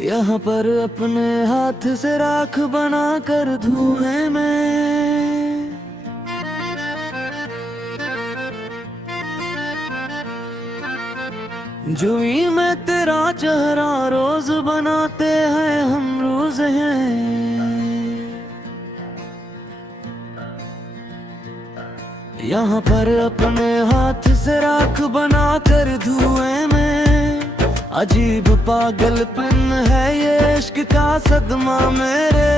यहाँ पर अपने हाथ से राख बना कर धुएं में जुई में तेरा चेहरा रोज बनाते हैं हम रोज हैं। यहाँ पर अपने हाथ से राख बना कर धुएं में अजीब पागलपन है ये इश्क का सदमा मेरे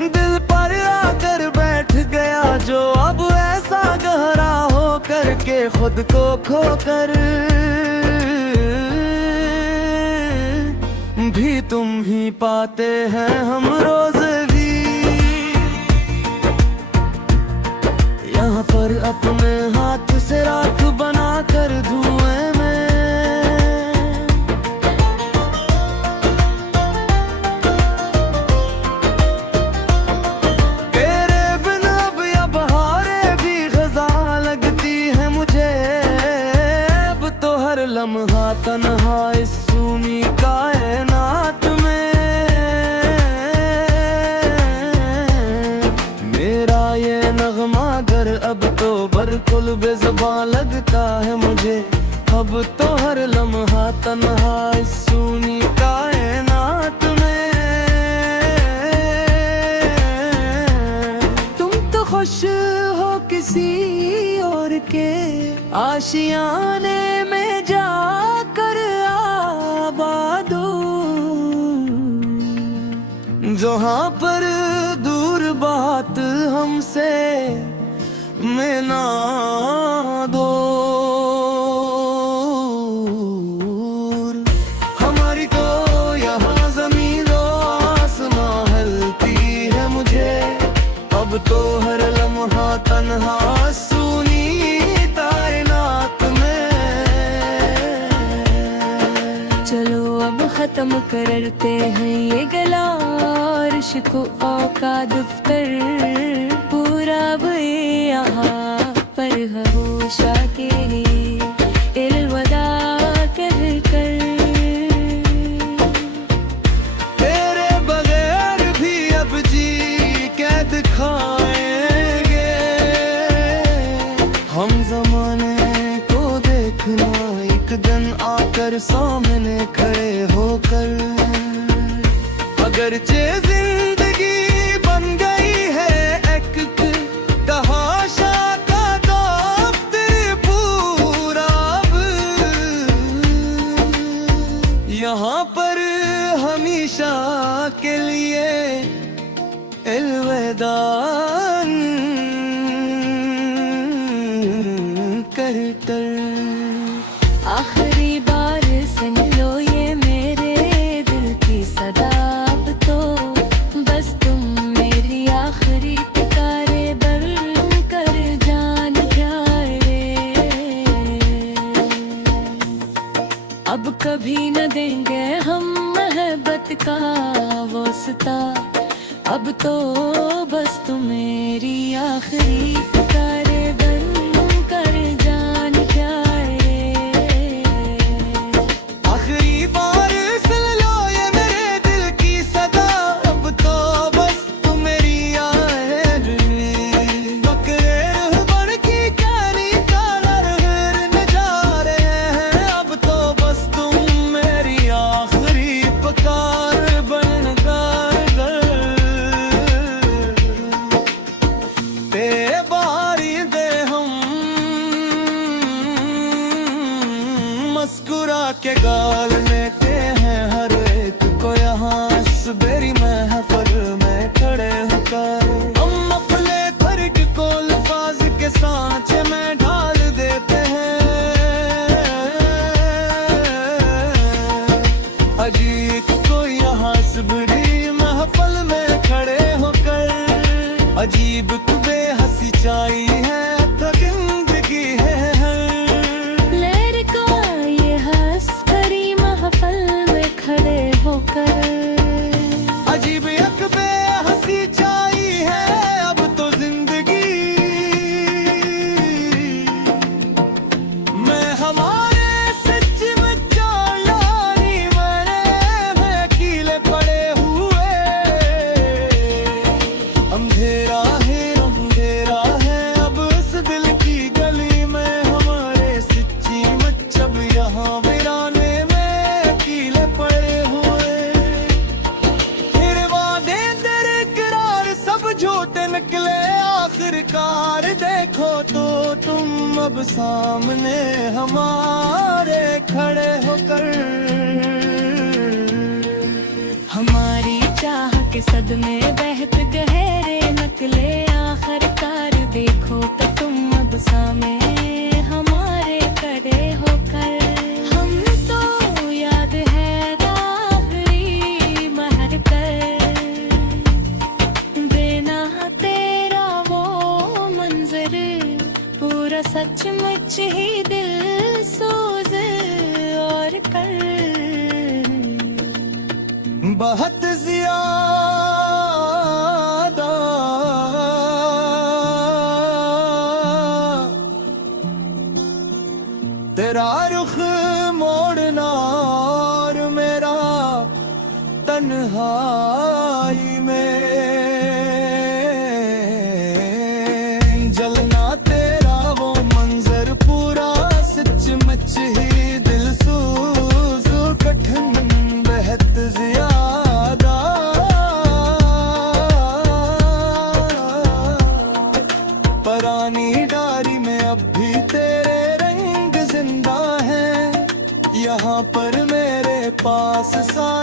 दिल पर आकर बैठ गया जो अब ऐसा गहरा हो करके खुद को खोकर भी तुम ही पाते हैं हम रोज भी। यहाँ पर अपने हाथ से राख बना कर धुएं में तेरे बिन अब या बहारें भी ख़ज़ा लगती है मुझे। अब तो हर लम्हा तन्हा इस सूनी कायनात में मेरा ये नगमा गर अब तो बिल्कुल बेज़ुबान लगता है मुझे। अब तो हर लम्हा तन्हा इस सूनी कायनात में तुम तो खुश हो किसी और के आशियाने में जाकर आबाद हो जहाँ पर दूर बात हमसे मिला दूर। हमारी तो यहाँ ज़मीन आसमां हिलती है मुझे। अब तो हर लम्हा तन्हा सूनी कायनात में। चलो अब खत्म करते हैं ये गला इश्क़ का दफ्तर पूरा भी यहाँ पर हमेशा के लिए अलविदा कह कर। तेरे बगैर भी अब जी के दिखाएंगे हम ज़माने को देखना एक दिन आकर सामने खड़े होकर। अगरचे जिंदगी बन गई है एक तमाशा का दफ्तर पूरा अब यहाँ पर हमेशा के लिए अलविदा कर कर। आखिरी बार सुन लो ये मेरे दिल की सदा अब तो बस तुम मेरी आखिरी पुकारे बन कर जान जाए। अब कभी न देंगे हम मोहब्बत का वास्ता अब तो बस तुम मेरी आखिरी पुकारे बन कर जान जाए। आखिरी बार सुन लो ये मेरे दिल की सदा अब तो बस तुम मेरी बकरे बन की कहनी तारने जा रहे हैं। अब तो बस तुम मेरी आखिरी पुकार बन कर बारी दे हम मुस्कुरा के गाल लेते हैं हर एक को यहाँ इस बेरी महफिल में खड़े होकर। हम अपने फर्क को अल्फाज के सांचे में ढाल देते हैं। अजीब को यहाँ इस बड़ी महफिल में खड़े होकर अजीब बेहसी चाहिए है तो जिंदगी है लहर का ये हंस भरी महफिल में खड़े होकर। अब सामने हमारे खड़े होकर। हमारी चाह के सदमे बहत गहरे नकले आखिरकार देखो तो तुम अब सामने हमारे खड़े होकर। हम तो याद है आखिरी महर कर देना तेरा वो मंजर पूरा सचमुच ही दिल सोज और कर। बहुत ज़्यादा तेरा रुख मोड़ना और मेरा तन्हाई में जलना तेरा वो मंजर पूरा सचमुच ही दिल सूज कठिन बेहद ज़्यादा। पुरानी डायरी में अब भी तेरे रंग जिंदा हैं, यहाँ पर मेरे पास सारे